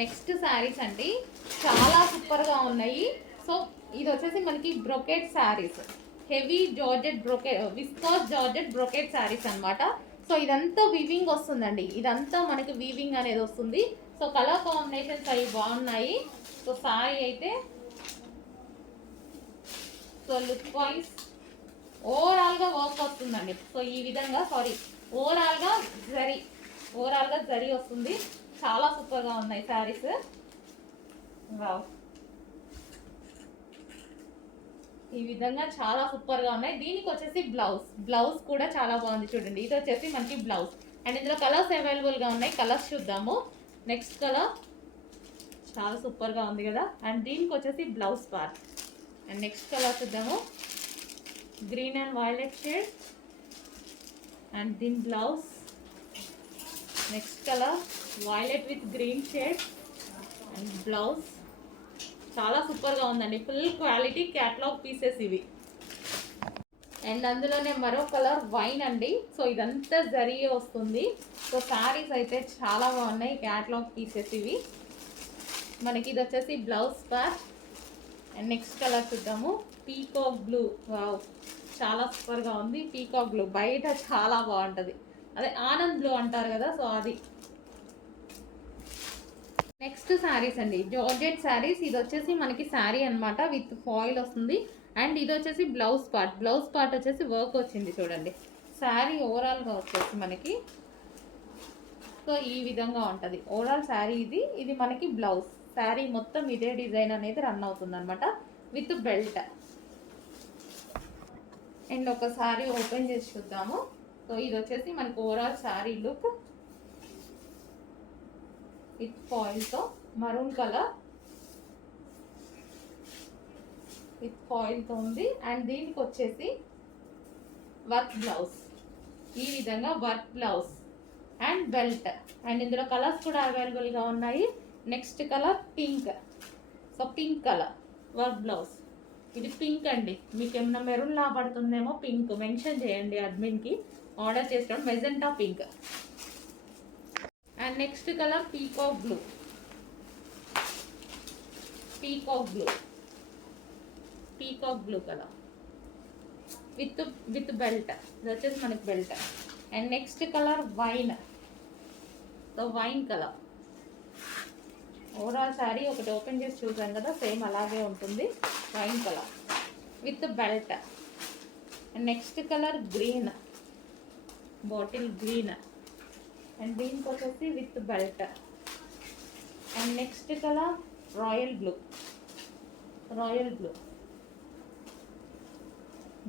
Next saris అండి, చాలా సూపర్గా ఉన్నాయి. సో ఇది వచ్చేసి మనకి brocade saris, heavy georgette brocade, viscose georgette brocade saris అనమాట. సో ఇదంతా వీవింగ్ వస్తుందండి, ఇదంతా మనకి వీవింగ్ అనేది వస్తుంది. సో కలర్ కాంబినేషన్స్ అవి బాగున్నాయి. సో శారీ అయితే సో లుక్ వైజ్ ఓవరాల్గా వర్క్ వస్తుందండి. సో ఈ విధంగా ఓవరాల్గా జరీ వస్తుంది. చాలా సూపర్గా ఉన్నాయి శారీస్. వావ్, ఈ విధంగా చాలా సూపర్గా ఉన్నాయి. దీనికి వచ్చేసి బ్లౌజ్ కూడా చాలా బాగుంది చూడండి. ఇది వచ్చేసి మనకి బ్లౌజ్, అండ్ ఇందులో కలర్స్ అవైలబుల్గా ఉన్నాయి. కలర్స్ చూద్దాము. నెక్స్ట్ కలర్ చాలా సూపర్గా ఉంది కదా, అండ్ దీనికి వచ్చేసి blouse part. And next colour చూద్దాము, green and violet shade, and దీని blouse. Next colour violet with green shade and blouse. చాలా సూపర్గా ఉందండి, ఫుల్ క్వాలిటీ క్యాటలాగ్ పీసెస్ ఇవి. అండ్ అందులోనే మరో కలర్ వైన్ అండి. సో ఇదంతా జరీ వస్తుంది. సో శారీస్ అయితే చాలా బాగున్నాయి, క్యాటలాగ్ పీసెస్ ఇవి. మనకి ఇది వచ్చేసి blouse part. And next colour చూద్దాము, పీకాక్ బ్లూ. వావ్, చాలా సూపర్గా ఉంది. పీకాక్ బ్లూ బయట చాలా బాగుంటుంది, అదే ఆనంద్ బ్లూ అంటారు కదా, సో అది. నెక్స్ట్ శారీస్ అండి, జార్జెట్ శారీస్. ఇది వచ్చేసి మనకి శారీ అనమాట, విత్ ఫాయిల్ వస్తుంది. అండ్ ఇది వచ్చేసి బ్లౌజ్ పార్ట్ వచ్చేసి వర్క్ వచ్చింది చూడండి. శారీ ఓవరాల్గా వచ్చేసి మనకి సో ఈ విధంగా ఉంటుంది ఓవరాల్ శారీ. ఇది మనకి బ్లౌజ్. శారీ మొత్తం ఇదే డిజైన్ అనేది రన్ అవుతుంది అనమాట, విత్ బెల్ట్. అండ్ ఒకసారి ఓపెన్ చేసి చూద్దాము. సో ఇది వచ్చేసి మనకి ఓవరాల్ శారీ లుక్ విత్ ఫాయిల్తో, మరూన్ కలర్ విత్ ఫాయిల్తో ఉంది. అండ్ దీనికి వచ్చేసి వర్క్ బ్లౌజ్, ఈ విధంగా work blouse and belt. And ఇందులో కలర్స్ కూడా అవైలబుల్గా ఉన్నాయి. Next colour pink. So pink colour work blouse. ఇది పింక్ అండి, మీకు ఏమైనా మెరూన్ లా పడుతుందేమో, పింక్ మెన్షన్ చేయండి అడ్మిన్కి ఆర్డర్ చేసినప్పుడు. Magenta pink. And next colour peacock blue colour with belt. ఇది వచ్చేసి మనకి belt. And next colour wine. So wine colour. Overall sari ఒకటి ఓపెన్ చేసి చూసాం కదా, సేమ్ అలాగే ఉంటుంది. Wine colour with belt. And next colour green, bottle green. And దీనికి వచ్చేసి with belt. And next colour royal blue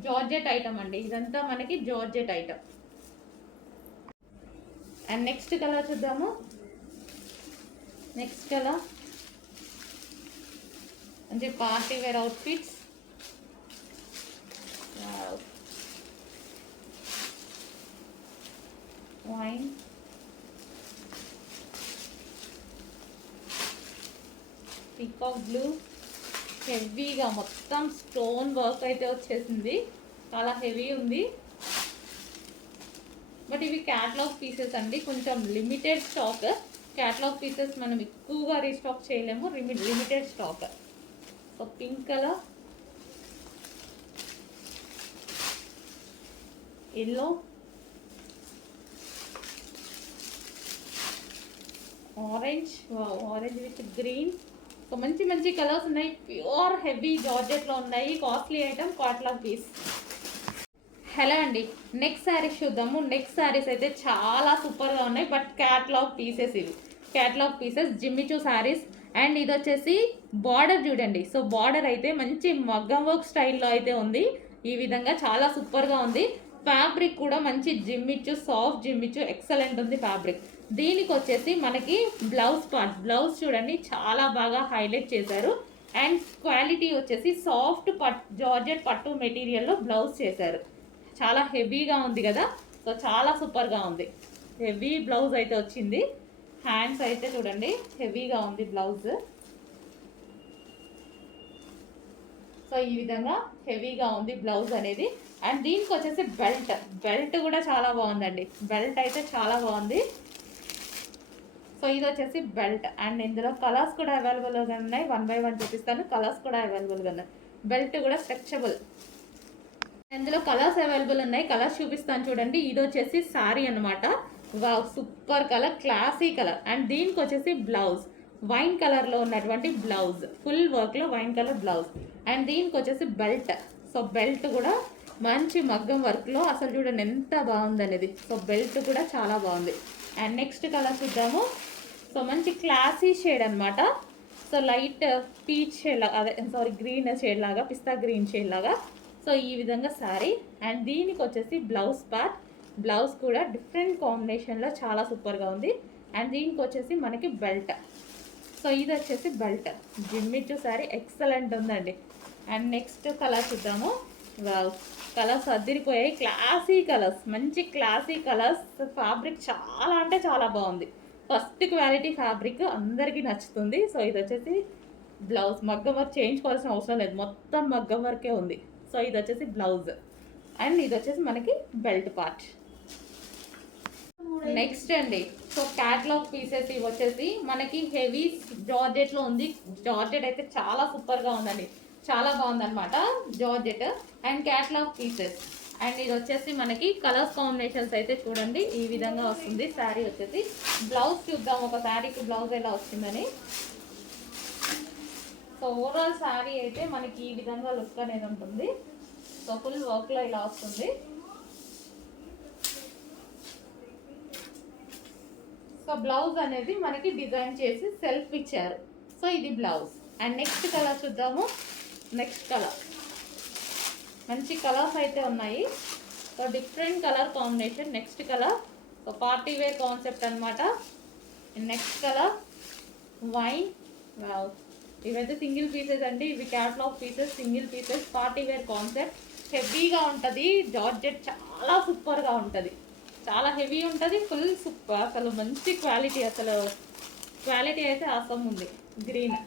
georgette item అండి, ఇదంతా మనకి georgette item. And next colour చూద్దాము. నెక్స్ట్ కలర్ అంటే party wear outfits. Wine, peacock blue, హెవీగా మొత్తం stone work అయితే వచ్చేసింది, చాలా హెవీ ఉంది. బట్ ఇవి క్యాటలాగ్ పీసెస్ అండి, కొంచెం లిమిటెడ్ స్టాక్. క్యాటలాగ్ పీసెస్ మనం ఎక్కువగా రీస్టాక్ చేయలేము, limited stock. So pink colour, yellow, orange with green. So మంచి కలర్స్ ఉన్నాయి, ప్యూర్ హెవీ జార్జెట్లో ఉన్నాయి. Costly item, catalogue piece. Hello అండి, నెక్స్ట్ శారీస్ చూద్దాము. నెక్స్ట్ శారీస్ అయితే చాలా సూపర్గా ఉన్నాయి, బట్ క్యాటలాగ్ పీసెస్. ఇవి catalogue pieces, Jimmy Choo saris. And ఇది వచ్చేసి బార్డర్ చూడండి. సో బార్డర్ అయితే మంచి మగ్గం వర్క్ స్టైల్లో అయితే ఉంది, ఈ విధంగా చాలా సూపర్గా ఉంది. ఫ్యాబ్రిక్ కూడా మంచి జిమ్మిచూ, సాఫ్ట్ జిమ్మిచూ, ఎక్సలెంట్ ఉంది ఫ్యాబ్రిక్. దీనికి వచ్చేసి మనకి బ్లౌజ్ పార్ట్. బ్లౌజ్ చూడండి, చాలా బాగా హైలైట్ చేశారు. అండ్ క్వాలిటీ వచ్చేసి సాఫ్ట్ జార్జెట్ పట్టు మెటీరియల్లో బ్లౌజ్ చేశారు. చాలా హెవీగా ఉంది కదా, సో చాలా సూపర్గా ఉంది. హెవీ బ్లౌజ్ అయితే వచ్చింది. హ్యాండ్స్ అయితే చూడండి, హెవీగా ఉంది బ్లౌజ్. సో ఈ విధంగా హెవీగా ఉంది బ్లౌజ్ అనేది. అండ్ దీనికి వచ్చేసి బెల్ట్ కూడా చాలా బాగుందండి. బెల్ట్ అయితే చాలా బాగుంది. సో సో ఇది వచ్చేసి బెల్ట్ అండ్ ఇందులో కలర్స్ కూడా అవైలబుల్గా ఉన్నాయి. 1 by 1 చూపిస్తాను. కలర్స్ కూడా అవైలబుల్గా ఉన్నాయి. బెల్ట్ కూడా స్ట్రెచబుల్. ఇందులో కలర్స్ అవైలబుల్ ఉన్నాయి. కలర్స్ చూపిస్తాను చూడండి. ఇది వచ్చేసి శారీ అనమాట. Wow super colour, classy colour. And దీనికి వచ్చేసి బ్లౌజ్ వైన్ కలర్లో ఉన్నటువంటి బ్లౌజ్, ఫుల్ వర్క్లో వైన్ కలర్ బ్లౌజ్. అండ్ దీనికి వచ్చేసి బెల్ట్. సో బెల్ట్ కూడా మంచి మగ్గం వర్క్లో, అసలు చూడండి ఎంత బాగుంది అనేది. సో బెల్ట్ కూడా చాలా బాగుంది. అండ్ నెక్స్ట్ కలర్ చూద్దాము. సో మంచి క్లాసీ షేడ్ అనమాట. సో లైట్ పీచ్ షేడ్ లాగా, అదే సారీ గ్రీన్ షేడ్ లాగా, పిస్తా గ్రీన్ షేడ్ లాగా. సో ఈ విధంగా శారీ. అండ్ దీనికి వచ్చేసి బ్లౌజ్ పార్ట్. బ్లౌజ్ కూడా డిఫరెంట్ కాంబినేషన్లో చాలా సూపర్గా ఉంది. అండ్ దీనికి వచ్చేసి మనకి బెల్ట్. సో ఇది వచ్చేసి బెల్ట్. జిమ్మిచ్చు శారీ ఎక్సలెంట్ ఉందండి. అండ్ నెక్స్ట్ కలర్ చూద్దాము. వావ్ కలర్స్ అదిరిపోయాయి. క్లాసీ కలర్స్, మంచి క్లాసీ కలర్స్. ఫ్యాబ్రిక్ చాలా అంటే చాలా బాగుంది. ఫస్ట్ క్వాలిటీ ఫ్యాబ్రిక్ అందరికీ నచ్చుతుంది. సో ఇది వచ్చేసి బ్లౌజ్. మగ్గం వర్క్ చేయించుకోవాల్సిన అవసరం లేదు, మొత్తం మగ్గం వర్కే ఉంది. సో ఇది వచ్చేసి బ్లౌజ్. అండ్ ఇది వచ్చేసి మనకి బెల్ట్ పార్ట్. నెక్స్ట్ అండి, సో క్యాట్లాగ్ పీసెస్ ఇవి వచ్చేసి మనకి హెవీ జార్జెట్లో ఉంది. జార్జెట్ అయితే చాలా సూపర్గా ఉందండి, చాలా బాగుందన్నమాట georgette. And catalogue pieces. And ఇది వచ్చేసి మనకి కలర్స్ కాంబినేషన్స్ అయితే చూడండి ఈ విధంగా వస్తుంది. శారీ వచ్చేసి బ్లౌజ్ చూద్దాం, ఒక శారీకి బ్లౌజ్ ఎలా వచ్చిందని. సో ఓవరాల్ శారీ అయితే మనకి ఈ విధంగా లుక్ అనేది ఉంటుంది. సో ఫుల్ వర్క్లో ఇలా వస్తుంది. సో బ్లౌజ్ అనేది మనకి డిజైన్ చేసి సెల్ఫ్ ఇచ్చారు. సో ఇది బ్లౌజ్. అండ్ నెక్స్ట్ కలర్ చూద్దాము. నెక్స్ట్ కలర్ మంచి కలర్స్ అయితే ఉన్నాయి. So different colour combination. Next colour so party wear concept అనమాట. Next colour wine. వావ్ ఇవైతే సింగిల్ పీసెస్ అండి, ఇవి catalogue pieces, single pieces, party wear concept. హెవీగా ఉంటుంది జార్జెట్, చాలా సూపర్గా ఉంటుంది, చాలా హెవీ ఉంటుంది, ఫుల్ సూపర్. అసలు మంచి క్వాలిటీ, అసలు క్వాలిటీ అయితే అవసరం ఉంది. గ్రీన్